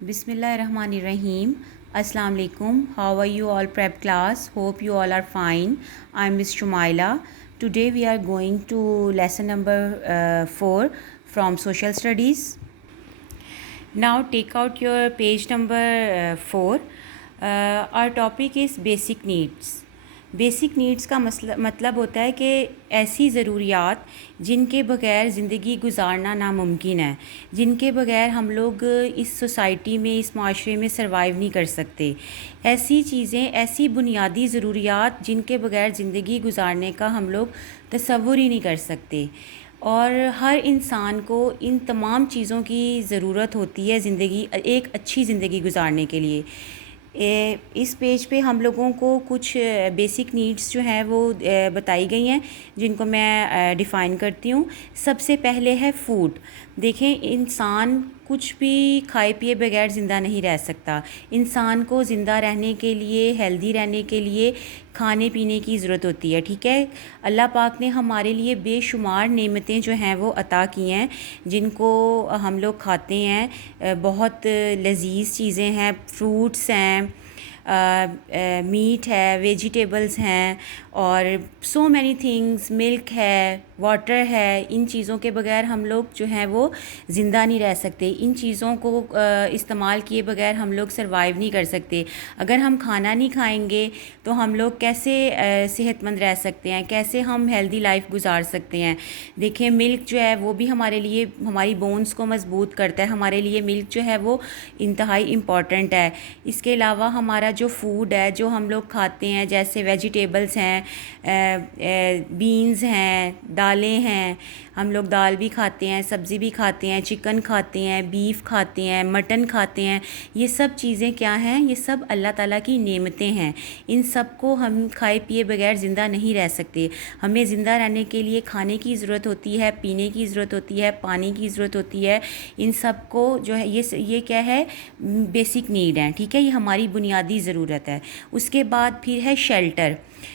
Bismillahirrahmanirrahim. Assalamu alaikum. How are you all, prep class? Hope you all are fine. I'm Miss Shumaila. Today we are going to lesson number 4 from social studies. Now take out your page number 4. Our topic is basic needs. Basic needs کا مطلب ہوتا ہے کہ ایسی ضروریات جن کے بغیر زندگی گزارنا ناممکن ہے، جن کے بغیر ہم لوگ اس سوسائٹی میں، اس معاشرے میں سروائیو نہیں کر سکتے. ایسی چیزیں، ایسی بنیادی ضروریات جن کے بغیر زندگی گزارنے کا ہم لوگ تصور ہی نہیں کر سکتے. اور ہر انسان کو ان تمام چیزوں کی ضرورت ہوتی ہے زندگی، ایک اچھی زندگی گزارنے کے لیے. اس پیج پہ ہم لوگوں کو کچھ بیسک نیڈس جو ہیں وہ بتائی گئی ہیں، جن کو میں ڈیفائن کرتی ہوں. سب سے پہلے ہے فوڈ. دیکھیں، انسان کچھ بھی کھائے پیے بغیر زندہ نہیں رہ سکتا. انسان کو زندہ رہنے کے لیے، ہیلدی رہنے کے لیے کھانے پینے کی ضرورت ہوتی ہے. ٹھیک ہے، اللہ پاک نے ہمارے لیے بے شمار نعمتیں جو ہیں وہ عطا کی ہیں، جن کو ہم لوگ کھاتے ہیں. بہت لذیذ چیزیں ہیں، فروٹس ہیں، میٹ ہے، ویجیٹیبلز ہیں، اور سو مینی تھنگس، ملک ہے، واٹر ہے. ان چیزوں کے بغیر ہم لوگ جو ہیں وہ زندہ نہیں رہ سکتے. ان چیزوں کو استعمال کیے بغیر ہم لوگ سروائیو نہیں کر سکتے. اگر ہم کھانا نہیں کھائیں گے تو ہم لوگ کیسے صحت مند رہ سکتے ہیں، کیسے ہم ہیلدی لائف گزار سکتے ہیں. دیکھیں، ملک جو ہے وہ بھی ہمارے لیے، ہماری بونز کو مضبوط کرتا ہے. ہمارے لیے ملک جو ہے وہ انتہائی امپورٹنٹ ہے. اس کے علاوہ ہمارا جو فوڈ ہے، جو ہم لوگ کھاتے ہیں، جیسے ویجیٹیبلز ہیں، بینز ہیں، دالیں ہیں. ہم لوگ دال بھی کھاتے ہیں، سبزی بھی کھاتے ہیں، چکن کھاتے ہیں، بیف کھاتے ہیں، مٹن کھاتے ہیں. یہ سب چیزیں کیا ہیں؟ یہ سب اللہ تعالیٰ کی نعمتیں ہیں. ان سب کو ہم کھائے پیے بغیر زندہ نہیں رہ سکتے. ہمیں زندہ رہنے کے لیے کھانے کی ضرورت ہوتی ہے، پینے کی ضرورت ہوتی ہے، پانی کی ضرورت ہوتی ہے. ان سب کو جو ہے یہ کیا ہے؟ بیسک نیڈ ہیں. ٹھیک ہے، یہ ہماری بنیادی ضرورت ہے. اس کے بعد پھر ہے شیلٹر.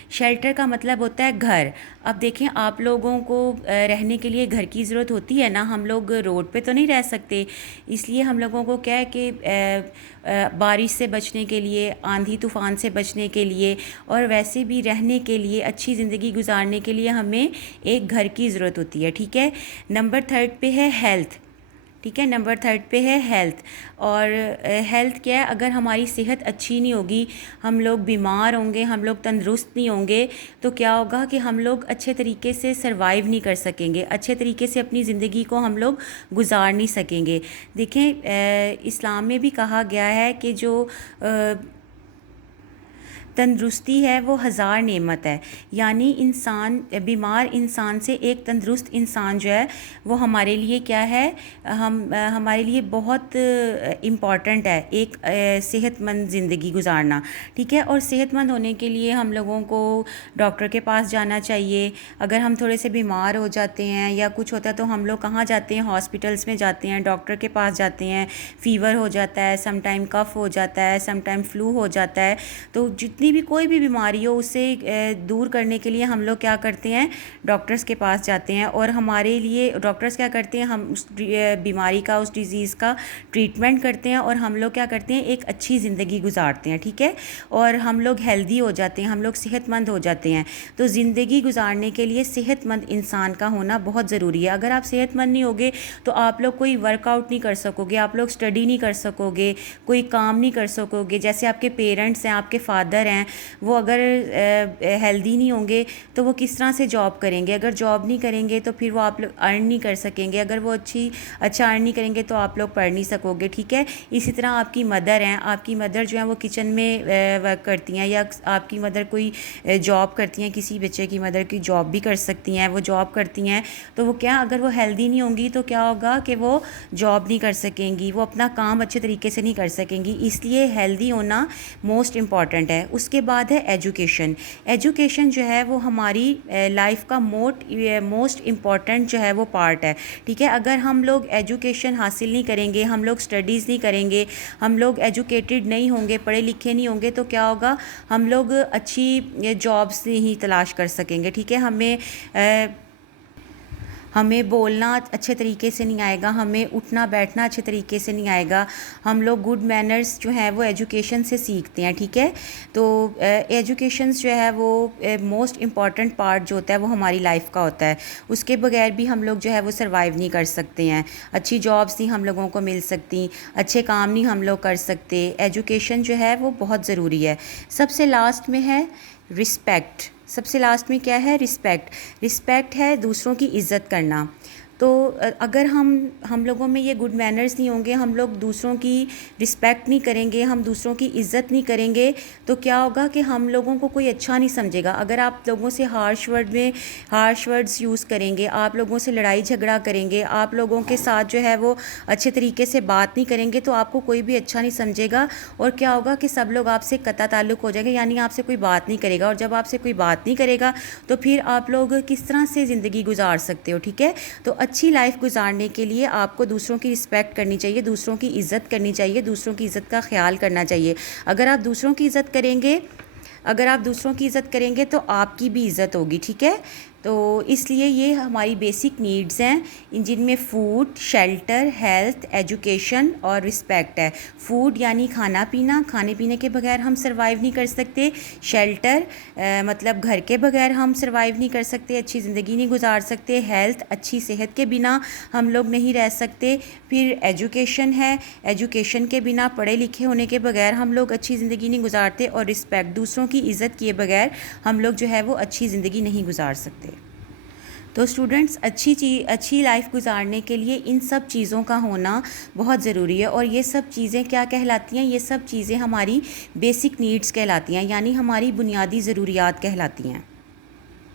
شیلٹر کا مطلب ہوتا ہے گھر. اب دیکھیں، آپ لوگوں کو رہنے کے لیے گھر کی ضرورت ہوتی ہے نا. ہم لوگ روڈ پہ تو نہیں رہ سکتے، اس لیے ہم لوگوں کو کیا ہے کہ بارش سے بچنے کے لیے، آندھی طوفان سے بچنے کے لیے، اور ویسے بھی رہنے کے لیے، اچھی زندگی گزارنے کے لیے ہمیں ایک گھر کی ضرورت ہوتی ہے. ٹھیک ہے. نمبر 3 پہ ہے ہیلتھ. ٹھیک ہے، نمبر 3 پہ ہے ہیلتھ. اور ہیلتھ کیا ہے؟ اگر ہماری صحت اچھی نہیں ہوگی، ہم لوگ بیمار ہوں گے، ہم لوگ تندرست نہیں ہوں گے، تو کیا ہوگا کہ ہم لوگ اچھے طریقے سے سروائیو نہیں کر سکیں گے، اچھے طریقے سے اپنی زندگی کو ہم لوگ گزار نہیں سکیں گے. دیکھیں، اسلام میں بھی کہا گیا ہے کہ جو تندرستی ہے وہ 1000 نعمت ہے. یعنی انسان، بیمار انسان سے ایک تندرست انسان جو ہے وہ ہمارے لیے کیا ہے؟ ہمارے لیے بہت امپورٹنٹ ہے ایک صحت مند زندگی گزارنا. ٹھیک ہے. اور صحت مند ہونے کے لیے ہم لوگوں کو ڈاکٹر کے پاس جانا چاہیے. اگر ہم تھوڑے سے بیمار ہو جاتے ہیں یا کچھ ہوتا ہے تو ہم لوگ کہاں جاتے ہیں؟ ہاسپٹلس میں جاتے ہیں، ڈاکٹر کے پاس جاتے ہیں. فیور ہو جاتا ہے، سم ٹائم کف ہو جاتا ہے، سم ٹائم فلو ہو جاتا ہے. تو جتنی بھی کوئی بھی بیماری ہو، اسے دور کرنے کے لیے ہم لوگ کیا کرتے ہیں؟ ڈاکٹرز کے پاس جاتے ہیں. اور ہمارے لیے ڈاکٹرز کیا کرتے ہیں؟ ہم اس بیماری کا، اس ڈیزیز کا ٹریٹمنٹ کرتے ہیں، اور ہم لوگ کیا کرتے ہیں؟ ایک اچھی زندگی گزارتے ہیں. ٹھیک ہے. اور ہم لوگ ہیلدی ہو جاتے ہیں، ہم لوگ صحت مند ہو جاتے ہیں. تو زندگی گزارنے کے لیے صحت مند انسان کا ہونا بہت ضروری ہے. اگر آپ صحت مند نہیں ہوگے تو آپ لوگ کوئی ورک آؤٹ نہیں کر سکو گے، آپ لوگ اسٹڈی نہیں کر سکو گے، کوئی کام نہیں کر سکو گے. جیسے آپ کے پیرنٹس ہیں، آپ کے فادر ہیں، وہ اگر ہیلدی نہیں ہوں گے تو وہ کس طرح سے جاب کریں گے؟ اگر جاب نہیں کریں گے تو پھر وہ آپ لوگ ارن نہیں کر سکیں گے. اگر وہ اچھا ارن نہیں کریں گے تو آپ لوگ پڑھ نہیں سکو گے. ٹھیک ہے. اسی طرح آپ کی مدر ہیں، آپ کی مدر جو ہیں وہ کچن میں ورک کرتی ہیں، یا آپ کی مدر کوئی جاب کرتی ہیں. کسی بچے کی مدر کی جاب بھی کر سکتی ہیں، وہ جاب کرتی ہیں. تو وہ کیا، اگر وہ ہیلدی نہیں ہوں گی تو کیا ہوگا کہ وہ جاب نہیں کر سکیں گی، وہ اپنا کام اچھے طریقے سے نہیں کر سکیں گی. اس لیے ہیلدی ہونا موسٹ امپورٹنٹ ہے. اس کے بعد ہے ایجوکیشن. ایجوکیشن جو ہے وہ ہماری لائف کا موسٹ امپورٹنٹ جو ہے وہ پارٹ ہے. ٹھیک ہے. اگر ہم لوگ ایجوکیشن حاصل نہیں کریں گے، ہم لوگ اسٹڈیز نہیں کریں گے، ہم لوگ ایجوکیٹڈ نہیں ہوں گے، پڑھے لکھے نہیں ہوں گے، تو کیا ہوگا؟ ہم لوگ اچھی جابس نہیں تلاش کر سکیں گے. ٹھیک ہے. ہمیں بولنا اچھے طریقے سے نہیں آئے گا, ہمیں اٹھنا بیٹھنا اچھے طریقے سے نہیں آئے گا. ہم لوگ گڈ مینرز جو ہیں وہ ایجوکیشن سے سیکھتے ہیں, ٹھیک ہے. تو ایجوکیشنز جو ہے وہ موسٹ امپورٹنٹ پارٹ جو ہوتا ہے وہ ہماری لائف کا ہوتا ہے. اس کے بغیر بھی ہم لوگ جو ہے وہ سروائیو نہیں کر سکتے ہیں. اچھی جابس نہیں ہم لوگوں کو مل سکتی, اچھے کام نہیں ہم لوگ کر سکتے. ایجوکیشن جو ہے وہ بہت ضروری ہے. سب سے لاسٹ میں ہے رسپیکٹ. سب سے لاسٹ میں کیا ہے؟ رسپیکٹ ہے دوسروں کی عزت کرنا. تو اگر ہم لوگوں میں یہ گڈ مینرز نہیں ہوں گے, ہم لوگ دوسروں کی رسپیکٹ نہیں کریں گے, ہم دوسروں کی عزت نہیں کریں گے, تو کیا ہوگا کہ ہم لوگوں کو کوئی اچھا نہیں سمجھے گا. اگر آپ لوگوں سے ہارش ورڈز یوز کریں گے, آپ لوگوں سے لڑائی جھگڑا کریں گے, آپ لوگوں کے ساتھ جو ہے وہ اچھے طریقے سے بات نہیں کریں گے, تو آپ کو کوئی بھی اچھا نہیں سمجھے گا. اور کیا ہوگا کہ سب لوگ آپ سے قطع تعلق ہو جائیں گے, یعنی آپ سے کوئی بات نہیں کرے گا. اور جب آپ سے کوئی بات نہیں کرے گا تو پھر آپ لوگ کس طرح سے زندگی گزار سکتے ہو, ٹھیک ہے. تو اچھی لائف گزارنے کے لیے آپ کو دوسروں کی رسپیکٹ کرنی چاہیے, دوسروں کی عزت کرنی چاہیے, دوسروں کی عزت کا خیال کرنا چاہیے. اگر آپ دوسروں کی عزت کریں گے تو آپ کی بھی عزت ہوگی, ٹھیک ہے. تو اس لیے یہ ہماری بیسک نیڈز ہیں, جن میں فوڈ, شیلٹر, ہیلتھ, ایجوکیشن اور رسپیکٹ ہے. فوڈ یعنی کھانا پینا, کھانے پینے کے بغیر ہم سروائیو نہیں کر سکتے. شیلٹر مطلب گھر کے بغیر ہم سروائیو نہیں کر سکتے, اچھی زندگی نہیں گزار سکتے. ہیلتھ, اچھی صحت کے بنا ہم لوگ نہیں رہ سکتے. پھر ایجوکیشن ہے, ایجوکیشن کے بنا, پڑھے لکھے ہونے کے بغیر ہم لوگ اچھی زندگی نہیں گزارتے. اور رسپیکٹ, دوسروں کی عزت کیے بغیر ہم لوگ جو ہے وہ اچھی زندگی نہیں گزار سکتے. تو اسٹوڈنٹس, اچھی لائف گزارنے کے لیے ان سب چیزوں کا ہونا بہت ضروری ہے. اور یہ سب چیزیں کیا کہلاتی ہیں؟ یہ سب چیزیں ہماری بیسک نیڈز کہلاتی ہیں, یعنی ہماری بنیادی ضروریات کہلاتی ہیں.